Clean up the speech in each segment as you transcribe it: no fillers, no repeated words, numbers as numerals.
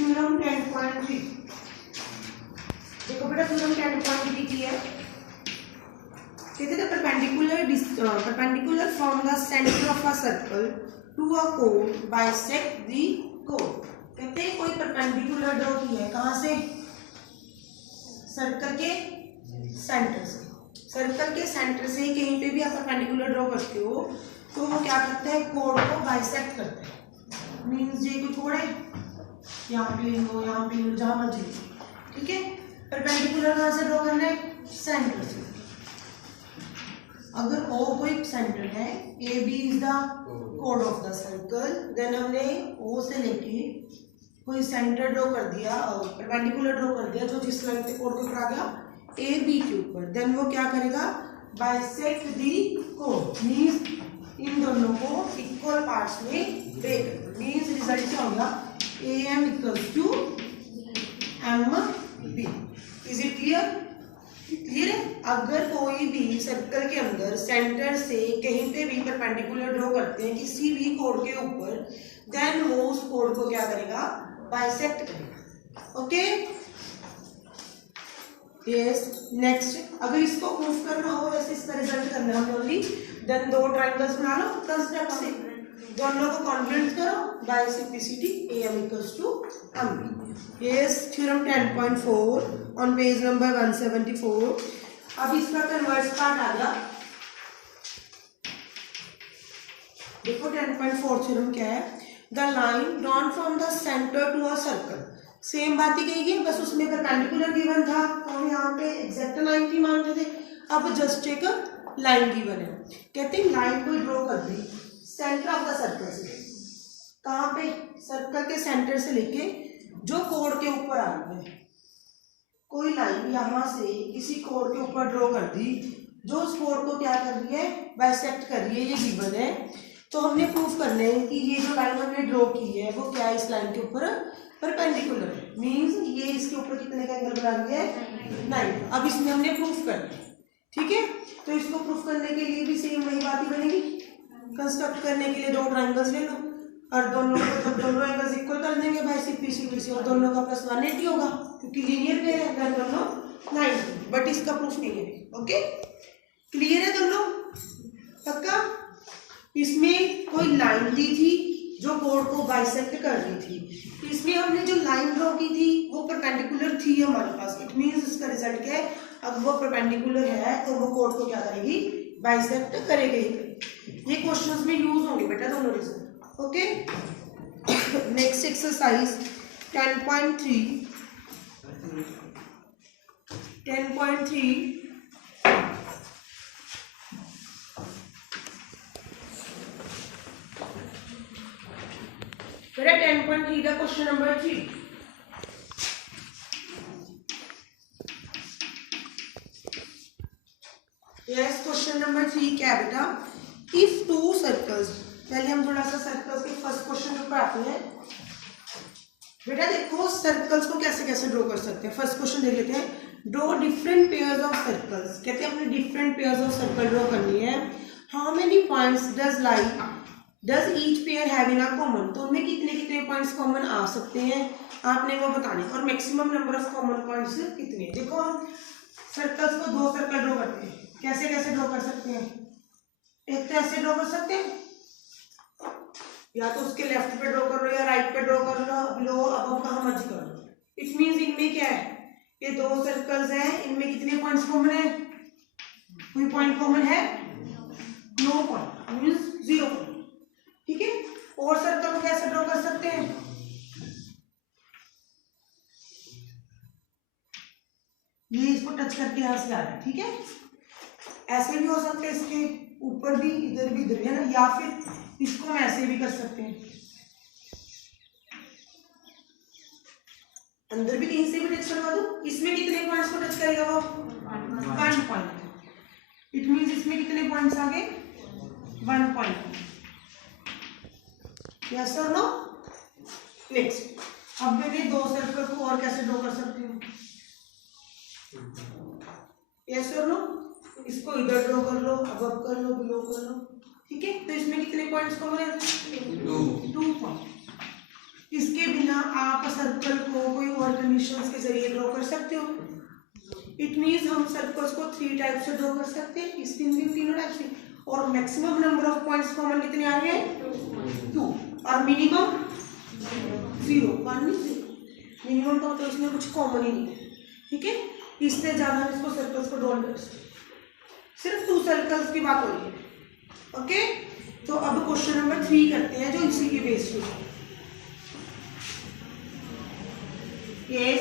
Theorem 10.3 देखो बेटा, theorem 10.3 की है, कहते थे perpendicular from the center of a circle to a chord bisect the chord। कहते हैं कोई परपेंडिकुलर ड्रॉ की है, कहाँ से? सर्कल के सेंटर से। सर्कल के सेंटर से कहीं पे भी आप परपेंडिकुलर ड्रॉ करते हो तो वो क्या करते हैं, कोड को बाइसेक्ट करते हैं। मीन्स ये कोई कोड है, यहाँ पे लो, यहाँ पे लो, जहाँ मर्जी, ठीक है। परपेंडिकुलर कहाँ से ड्रॉ करना है? सेंटर से। अगर ओ कोई सेंटर है, ए बी इज द कोड ऑफ द सर्कल, देन हमने ओ से लेके कोई सेंटर ड्रॉ कर दिया, परपेंडिकुलर ड्रॉ कर दिया जो जिस लाइन पे कोड के ऊपर आ गया, ए बी के ऊपर, देन वो क्या करेगा, बाइसेक्ट दी कोड। मीन्स इन दोनों को इक्वल पार्ट्स में ब्रेक करना। मीन्स रिजल्ट क्या होगा, A M equals to M B. Is it clear? Clear है। अगर कोई भी सर्कल के अंदर सेंटर से कहीं पे भी परपेंडिकुलर ड्रॉ करते हैं किसी भी कोड के ऊपर, देन वो उस कोड को क्या करेगा, बाइसेक्ट करेगा। Okay, yes. नेक्स्ट, अगर इसको प्रूफ करना हो, वैसे इसका रिजल्ट करना है ओनली, देन दो ट्रायंगल्स बना लो कंस्ट्रक्ट से, दोनों को कॉन्ग्रुएंट करो, बाइसेक्टिसिटी AM equals to MB। Yes, theorem 10.4 on page number 174। अब इसका कन्वर्स पार्ट आ गया। देखो 10.4 थ्योरम क्या है, the line drawn from the centre to a circle. Same बात ही कही गई, बस उसमें परपेंडिकुलर गिवन था तो हम यहाँ पे एग्जैक्ट लाइन की मांगते थे, अब जस्ट एक लाइन गिवन है। कहते हैं लाइन को ड्रॉ कर the centre of the circle से, कहाँ पे? सर्कल के सेंटर से लेके जो कोड के ऊपर आ रही है, कोई लाइन यहाँ से किसी कोड के ऊपर ड्रॉ कर दी जो उस कोड को क्या कर रही है, बाइसेक्ट कर रही है, ये गिवन है। तो हमने प्रूफ करना है कि ये जो लाइन हमने ड्रॉ की है वो क्या है, इस लाइन के ऊपर परपेंडिकुलर है। मींस ये इसके ऊपर कितने का एंगल बना रही है, 9। अब इसमें हमने प्रूफ करना है, ठीक है। तो इसको प्रूफ करने के लिए भी सेम वही बात ही बनेगी, कंस्ट्रक्ट करने के लिए दो ट्रायंगल्स ले लो और दोनों को जब दोनों एंगल्स इक्वल कर देंगे बाइसेक्टिसिटी से, और दोनों का प्लस 180 होगा क्योंकि लीनियर पे है, देन दोनों 90। बट इसका प्रूफ नहीं है। ओके, क्लियर है दोनों? पक्का? इसमें कोई लाइन दी थी जो कोड को बाइसेक्ट कर रही थी, इसमें हमने जो लाइन ड्रॉ की थी वो परपेंडिकुलर थी हमारे पास। इट मींस इसका रिजल्ट क्या है, अब वो परपेंडिकुलर है तो वो कोड को क्या करेगी, बाइसेक्ट करेगी। ये क्वेश्चंस में यूज होंगे बेटा दोनों रिजल्ट। ओके, नेक्स्ट एक्सरसाइज 10.3 बेटा 10.3 का question number 3। Yes, question number 3 क्या है बेटा, इफ टू सर्कल्स। पहले हम थोड़ा सा सर्कल्स के फर्स्ट क्वेश्चन के ऊपर आते हैं। बेटा देखो सर्कल्स को कैसे कैसे ड्रॉ कर सकते हैं। फर्स्ट क्वेश्चन देख लेते हैं, draw different pairs of circles. कहते हैं अपने different pairs of circle draw करनी है। How many points does each pair have in a common. तो उनमें कितने कितने पॉइंट्स कॉमन आ सकते हैं आपने वो बताने, और maximum number of common points कितने। देखो हम सर्कल्स को दो सर्कल ड्रॉ करते हैं, कैसे कैसे ड्रॉ कर सकते हैं। एक तो ऐसे ड्रॉ कर सकते हैं, या तो उसके लेफ्ट पे ड्रॉ कर लो या राइट पे ड्रॉ कर लो, बिलो अब कहाँ मर्जी कर लो। इट मींस इनमें क्या है, ये दो सर्कल्स हैं, इनमें कितने पॉइंट्स कॉमन है, कोई पॉइंट कॉमन है, नो पॉइंट, मींस 0 पॉइंट, ठीक है। और सर्कल को कैसे ड्रॉ कर सकते हैं, ये इसको टच करके यहां से आ रहा है, ठीक है। ऐसे भी हो सकते हैं, इसके ऊपर भी, इधर भी, इधर है ना, या फिर इसको हम ऐसे भी कर सकते हैं, अंदर भी कहीं से भी टच करवा दो। इसमें कितने पॉइंट्स को टच करेगा वो, 1 पॉइंट। इट मींस इसमें कितने पॉइंट्स आ गए, 1 पॉइंट। यस और नो। नेक्स्ट, अब मैंने दो सर्कल को और कैसे ड्रॉ कर सकती हूँ, यस और नो। इसको इधर ड्रॉ कर लो, अबव कर लो, बिलो कर लो, ठीक है। तो इसमें कितने पॉइंट्स कॉमन है, 2 पॉइंट। इसके बिना आप सर्कल को कोई और कंडीशंस के जरिए ड्रॉ कर सकते हो। इट मीन्स हम सर्कल्स को 3 टाइप से ड्रॉ कर सकते हैं, इस तीनों टाइप से, और maximum number of points common कितने आ रहे हैं 2, और मिनिमम 0, 1 नहीं 0, मिनिमम तो मतलब इसमें कुछ कॉमन ही नहीं है, ठीक है। इससे ज़्यादा हम इसको सर्कल्स को ड्रॉ कर सकते, सिर्फ 2 सर्कल्स की बात हो रही है, ओके। तो अब क्वेश्चन नंबर 3 करते हैं जो इसी के बेस पे है। यस,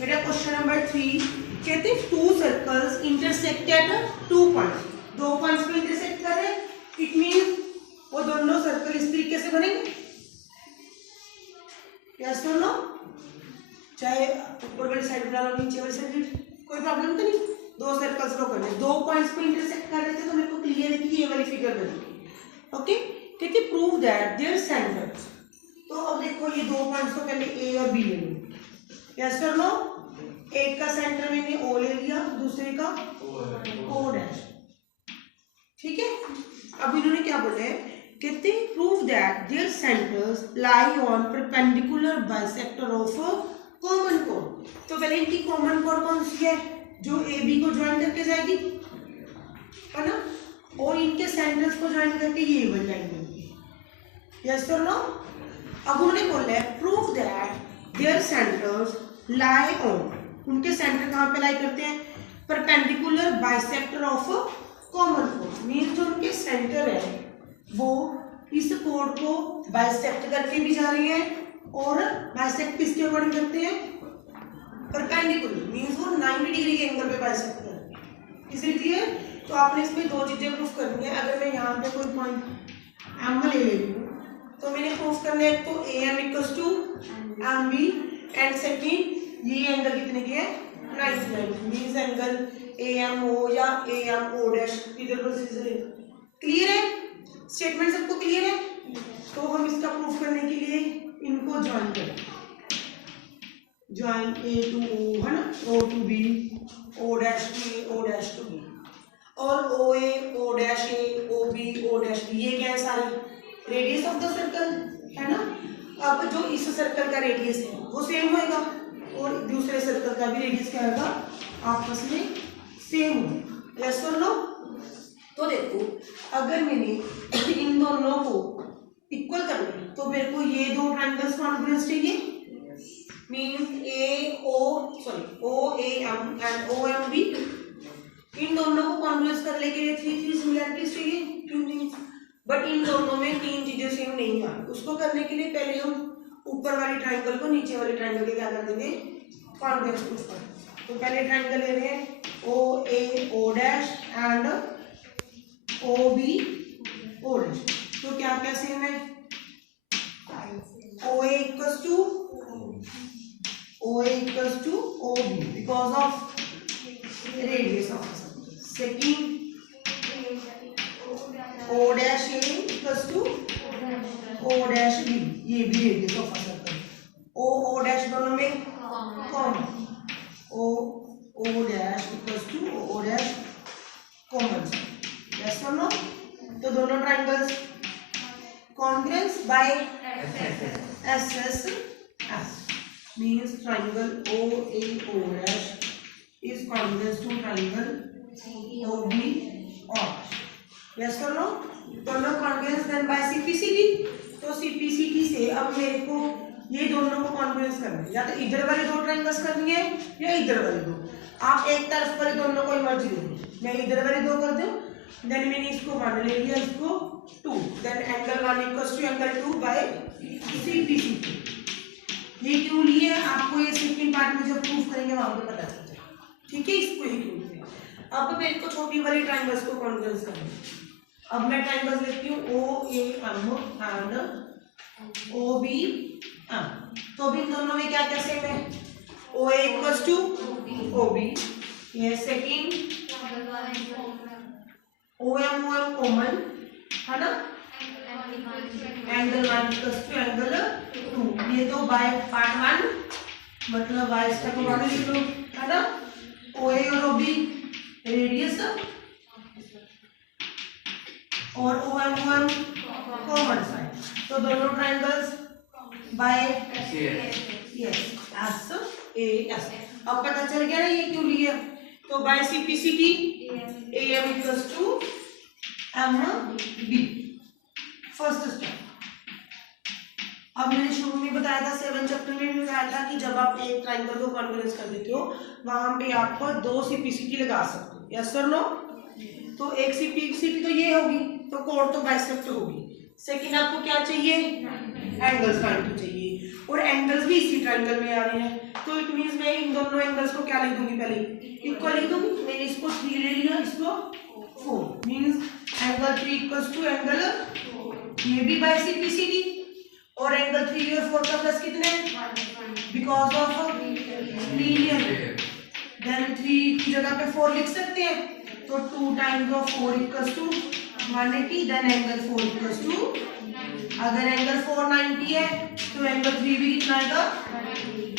मेरा क्वेश्चन नंबर 3 कहते हैं 2 circles intersect at 2 points, 2 points पे इंटरसेक्ट कर रहे हैं, इट मींस वो दोनों सर्कल इस तरीके से बनेंगे, यस और नो, चाहे ऊपर वाली साइड बना लो नीचे वाली साइड, कोई प्रॉब्लम तो नहीं। 2 सर्कल्स ड्रॉ करने, 2 पॉइंट्स पे इंटरसेक्ट कर रहे थे, तो मेरे को क्लियर है कि ये वाली फिगर बनेगी, ओके। कहते हैं प्रूव दैट देयर सेंटर्स, तो अब देखो ये 2 पॉइंट्स को पहले ए और बी ले लो, यस और नो। एक का सेंटर मैंने ओ ले लिया, दूसरे का ओ डैश, ठीक है। अब इन्होंने क्या बोला है, कहते हैं prove that there centres lie on perpendicular bisector of common code. तो पहले इनकी कॉमन कोड कौन सी है, जो ए बी को ज्वाइन करके जाएगी, है ना, और इनके सेंटर्स को ज्वाइन करके ये बन जाएंगे, यस और नो। अब उन्होंने बोला है prove that there centres lie on, उनके सेंटर कहाँ पे लाई करते हैं, perpendicular bisector of common code, means जो उनके सेंटर है वो इस कोड को बाइसेक्ट करके भी जा रही है, और बाइसेक्ट किसके अकॉर्डिंग करते हैं, परपेंडिकुलर, मीन्स वो 90 डिग्री के एंगल पे बाइसेक्ट कर रहे हैं, इसीलिए क्लियर। तो आपने इसमें 2 चीजें प्रूफ करनी है। अगर मैं यहाँ पे कोई पॉइंट एम ले लेती हूँ तो मैंने प्रूफ करना है तो A M equals to M B, and second ये एंगल कितने की है 90, means angle A M O या ए एम ओ डैश, इधर प्रोसीजर है, क्लियर है, स्टेटमेंट सबको क्लियर है। तो हम इसका प्रूफ करने के लिए इनको ज्वाइन करें, ज्वाइन ए टू ओ, है ना, O two B, O dash two A, O dash two B, और O A, O dash A, O B, O dash B, ये क्या है सारे रेडियस ऑफ द सर्कल, है ना। अब जो इस सर्कल का रेडियस है वो सेम होएगा, और दूसरे सर्कल का भी रेडियस क्या होगा, आपस में सेम होगा, यस और नो। तो देखो अगर मैंने इन दोनों को इक्वल करना है तो मेरे को ये 2 ट्रायंगल्स कॉन्ग्रुएंस चाहिए, means O A M and O M B, इन दोनों को कॉन्ग्रुएंस करने के लिए 3 सिमिलैरिटीज चाहिए, 2 थिंग्स, बट इन दोनों में 3 चीजें सेम नहीं है। उसको करने के लिए पहले हम ऊपर वाली ट्रायंगल को नीचे वाले ट्रायंगल के क्या कर देंगे, कॉन्ग्रुएंस प्रूफ कर। तो पहले ट्रायंगल ले रहे हैं O A O dash and O B O dash, तो क्या क्या सेम है, O A equals to O B because of radius of circle, second O dash A equals to O dash B, ये भी radius of circle, O dash दोनों में common, O dash equals to O dash common, yes और no. तो दोनों triangles congruence by S S S, means triangle O A O dash is congruence to triangle O B और, yes और no. दोनों congruence then by CPCT, तो CPCT से अब मेरे को ये दोनों को कॉन्ग्रुएंस करना है, या तो इधर वाले 2 ट्रायंगल्स करनी है या इधर वाले 2, आप एक तरफ वाले दोनों को मर्ज दे दो, मैं इधर वाले 2 कर दूं, देन मैंने इसको 1 ले लिया, इसको 2, then angle 1 equals to angle 2 by CPCT. ये क्यों लिए आपको ये सेकंड पार्ट में जब प्रूफ करेंगे वहां पर पता चल जाएगा, ठीक है, इसको ही क्यों लिया। अब मेरे को छोटी वाली ट्रायंगल्स को कॉन्ग्रुएंस करना है। अब मैं ट्रायंगल्स लेती हूँ O A M and O B M, तो अभी इन दोनों में क्या क्या सेम है, O A equals to O B, ये सेकंड ओ एम कॉमन, है ना, एंगल 1 इक्वल्स टू एंगल 2, ये तो बाय पार्ट 1 मतलब बाय स्टेप 1 लिख लो, है ना, ओ ए और ओ बी रेडियस और ओ एम कॉमन साइड, तो दोनों triangles by yes S A S. अब पता चल गया ना ये क्यों लिए, तो by CPCT AM equals to MB first step. अब मैंने शुरू में बताया था 7 चैप्टर में भी बताया था कि जब आप एक ट्राइंगल को कॉन्फ्रेंस कर देते हो वहां पे आपको 2 CPCT लगा सकते हो, यस और नो। तो एक CPCT तो ये होगी, तो कोड तो बाइसेक्ट होगी। सेकंड आपको क्या चाहिए, एंगल्स फाइंड चाहिए, और एंगल्स भी इसी ट्राइंगल में आ रहे हैं, तो इट मींस मैं इन दोनों एंगल्स को क्या लिख दूंगी, पहले इक्वल लिख दूंगी। मैंने इसको 3 ले लिया, इसको 4, means angle 3 equals to angle, ये भी बाय CPCT, और एंगल 3 और 4 का प्लस कितने, बिकॉज ऑफ लीनियर, देन 3 की जगह पे 4 लिख सकते हैं, तो 2 times of 4 equals to 180, then angle 4 equals to, अगर एंगल 4 90 है तो एंगल 3 भी कितना आएगा,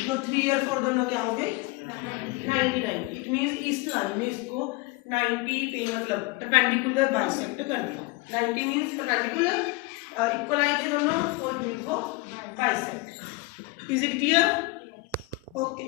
तो 3 और 4 दोनों क्या हो गए 90 90। इट मींस इस लाइन में इसको 90 पे मतलब परपेंडिकुलर बाइसेक्ट कर दिया। 90 मींस परपेंडिकुलर, इक्वलाइज है दोनों, तो इट मींस वो bisect. Is it clear? Okay.